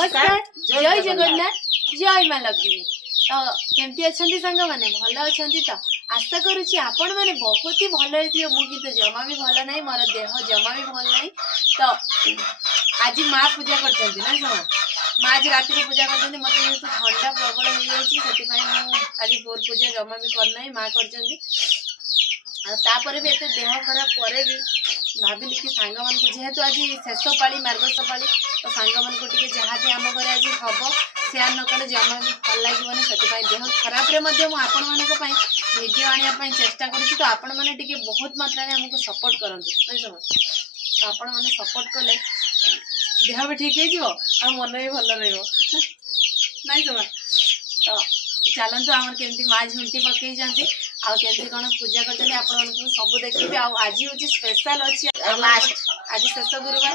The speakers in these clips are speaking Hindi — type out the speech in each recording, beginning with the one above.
नमस्कार जय जगन्नाथ जय माँ लक्ष्मी। तो केमती अच्छा सांग मैंने भल अच्छा तो आशा करुच्ची आपण मैंने बहुत ही भल मुझे तो जमा भी भल ना मोर देह जमा भी भल ना। तो आज माँ पूजा कर ना माँ आज राति पूजा कर मत जेहतु ठंडा प्रबल हो जाए आज भोर पूजा जमा भी करना माँ कर भी एत देह खराब पर भी भाविली कि सांग मान जेहेतु आज शेष पाली मार्गश पाली तो सांग मान जहाँ भी आम घर आज हम सेयार न कले जमा भी भल लगे से देह खराब आपण मान भिडियो आने चेष्टा करुँच। तो आपण मैंने बहुत मात्रा आमको सपोर्ट करूँ तो आपण मैंने सपोर्ट कले देह भी ठीक हो मन भी भल रही समा। तो चलतु आम केमती माँ झुंटी पकई आमती कौन पूजा कर सब देखिए। आज हूँ स्पेशल अच्छी आज शेष गुरुवार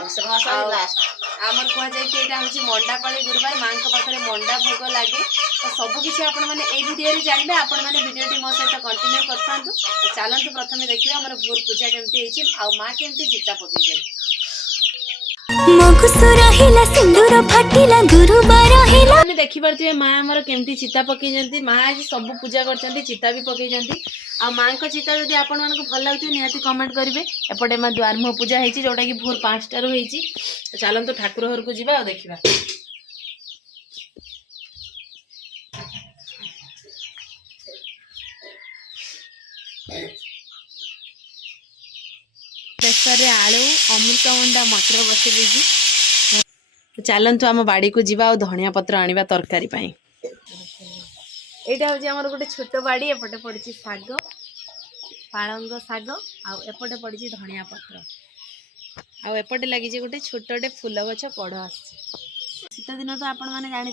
आमर कहुए कि यहाँ हूँ मंडापाली गुरुवार माँ पाखे मंडा भोग लगे। तो सबकि आपडियो जानते आपण मैंने भिडियो मो सहित कंटिन्यू कर चलतु प्रथम देखिए आम भोर पूजा केमती माँ केमती चिता पकई देखी पारे माँ आमर केमती चिता पकई माँ आज सब पूजा कर चिता भी पकई आ माँ को चिता जब आपण मानक भल लगे निहाती कमेंट करेंगे। एपटे माँ द्वार मुह पूजा होती जोटा कि भोर 5टारू होती। चलतु ठाकुर घर को जावा देखा प्रेसर रे आलू अमृतभंडा मटर बसई देगी। चलतु आम बाड़ी को जावा और धनिया पत्र आनिबा तरकारी पाई। यहाँ हूँ आमर गोटे छोट बाड़ी एपटे पड़ी शाग पालंग शाग आउपटे पड़ी धनिया पत्र आउपटे लगी गोटे छोटे फूल गछ कढ़ शीत दिन तो आपण मैंने जानी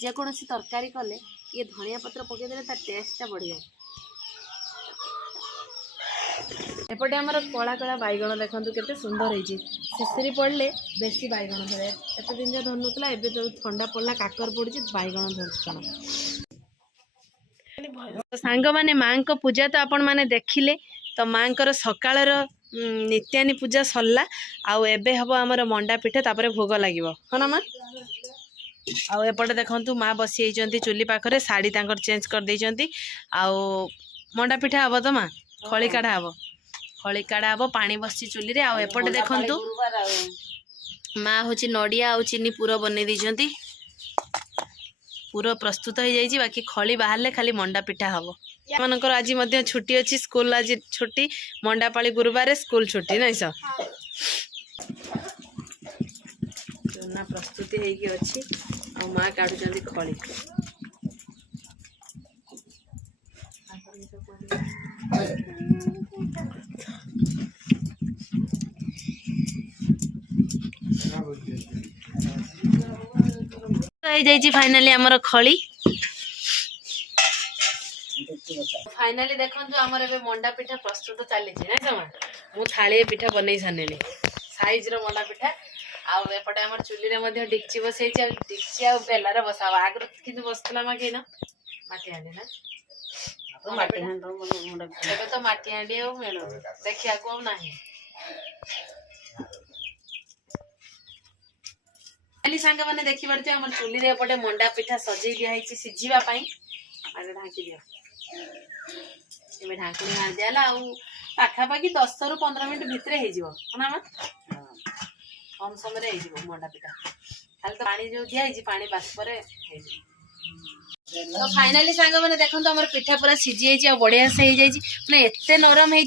जेकोसी तरकारी कले ये धनिया पत्र पकईदे तार टेस्टा बढ़ जाए। एपटे आमर कला कला बैगण देखते केते सुंदर होती शिशिरी पड़े बेसी बैगण धरे एत दिन जो धरुला एवं जो ठंडा पड़ा काकर पड़ी बैगण धर सांग माने माँ को पूजा तो आपण मैंने देखिले। तो माँ को सकाळ नित्यानी पूजा सरला आबे हम आमर मंडा पिठा तापर भोग लगे हाँ ना माँ। आउपटे देखु माँ बसी चुली पाखे शाढ़ी चेंज कर देती मंडा पिठा हम तो माँ खली काढ़ा हम खली काढ़ा हम पानी बसी चुली रे आउपटे देखु माँ हूँ नड़िया आ चीनी पूरा बन दी पूरा प्रस्तुत हो जाइए बाकी खली बाहर खाली मंडा पिठा हम मानकर आज छुट्टी अच्छी स्कूल आज छुट्टी मंडापाली गुरुवार स्कूल छुट्टी नहीं सर चूना प्रस्तुति होगी अच्छी आ माँ काढ़ुं खली फाइनाली आमर खली फाइनाली देखो आमर ए मंडा पिठा प्रस्तुत चली मु थाली पिठा बन सारे साइज मंडा पिठा आउपटे आम चुली डिक्ची बसई डिक्ची आ बेलार बसा आगर कि बसला माँ कहीं मटी हाँ ना तो मटी हाँ मिलू देखा ना सांग मैंने देखी पारे आम चुली एपटे मंडा पिठा सजे दिखाई सीझापी ढांकी दियो ए ढांकुणी मार दिला पाखापाखि 10 ରୁ 15 मिनट भितर होना कम समय मंडा पिठा खाली तो पानी जो दिखाई पानी बाष्प तो फाइनाली सांग मैंने देखो आम पिठा पूरा सीझी जाइए बढ़िया से हो जाए एत नरम हो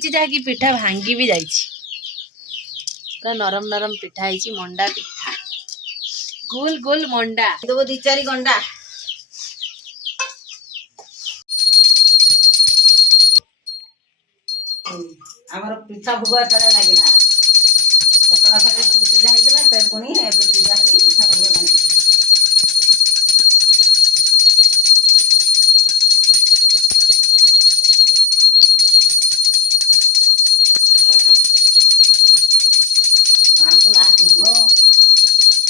पिठा भांगी भी जाइए पूरा नरम नरम पिठा हो मंडा पिठा गोल गोल मंडा दो 2-4 गंडा आमर पिठा भोग एथर लगे सकाल पूजा होता पुणी पूजा पिठा भोग लगे माँ को लास्ट भोग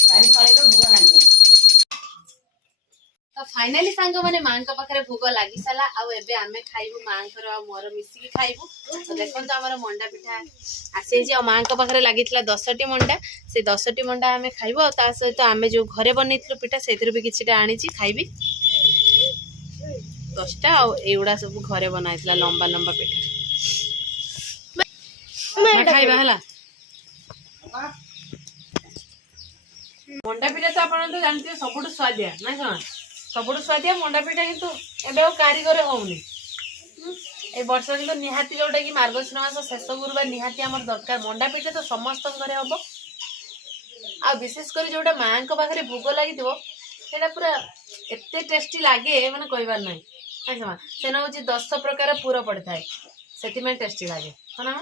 चारि फल भोग लगे। तो फाइनाली सांग माने मां का पाखरे भोग लागी साला आ एबे आमे खाइबु मां कर आ मोर मिसी की खाइबु तो देखन तो हमर मंडा पिठा आसे जे मां का पाखरे लागितला 10टी मंडा से 10टी मंडा आमे खाइबु आ ता सहित आमे जो घरे बनैतलु पिठा सेतिर भी किछटा आनी छी खाइबी 10टा आ एउडा सब घरे बनाइतला लंबा लंबा पिठा खाइबा हला मंडा पिठा तो आपण तो जानते सबुठ स्वादिया ना कौन सबुठ स्वादिया मंडा पिठा किंतु एबे ओ कारीगर होउनी ए वर्ष किंतु निहाती जोटा कि मार्गशीर मास शेष गुरुवार निहाती हमर दरकार मंडा पिठा तो समस्त घरे हबो आ विशेष कर जोटा मां को पाखरे भोग लागिदिबो सेटा पूरा एते टेस्टी लागे माने कहबार नै ना सेना होची 10 प्रकार पूरा पड़ता है सेति में टेस्टी लागे ना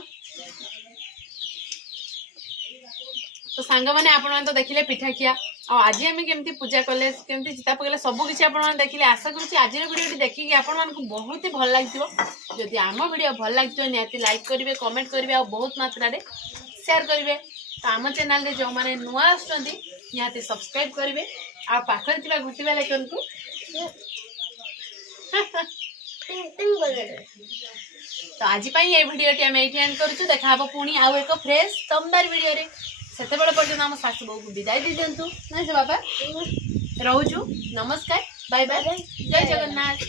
तो सांग मैंने आपण तो देखिले पिठा खिया और आज आम केमती पूजा कले केमती चिता पकड़े सब किसी आप देखिले आशा करुँच आज वीडियो देखिए आपण मानक बहुत ही भल लगे जदि आम वीडियो भल लगे निहाती लाइक करेंगे कमेंट करेंगे और बहुत मात्रा शेयर करेंगे तो आम चैनल जो मैंने नुआ आसती सब्सक्राइब करेंगे आ पाखर थी घुटिया लाइकन को तो आज ये वीडियो आम ये एंड करूँ देखा पुणी आउ एक फ्रेश दमदार वीडियो रे सेते बड़े पर्यटन आम सासू बहू को विदाई दे दिंतु ना से बाबा रोचु नमस्कार बाय बाय जय जगन्नाथ।